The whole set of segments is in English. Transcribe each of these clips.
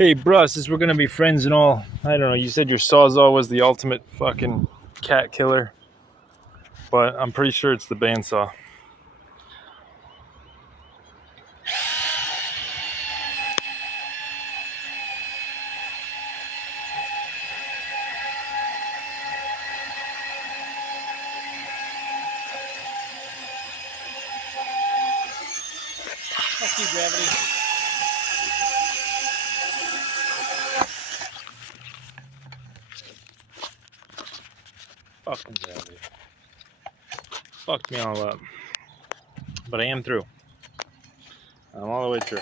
Hey, bro, since we're gonna be friends and all, I don't know, you said your sawzall was the ultimate fucking cat killer, but I'm pretty sure it's the bandsaw. Fuck you, gravity. Fucking gravity. Fucked me all up. But I am through. I'm all the way through.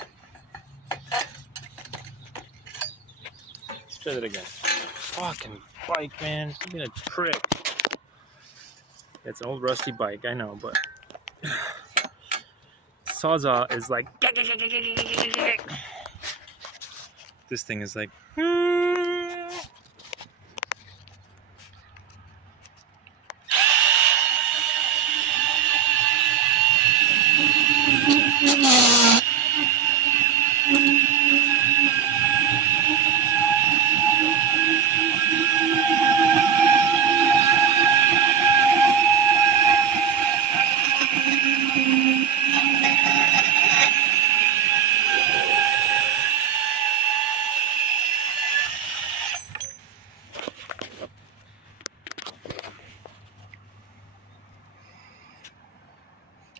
Let's try that again. Fucking bike, man. It's being a trick. It's an old rusty bike, I know, but sawzall is like. This thing is like.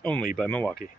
Only by Milwaukee.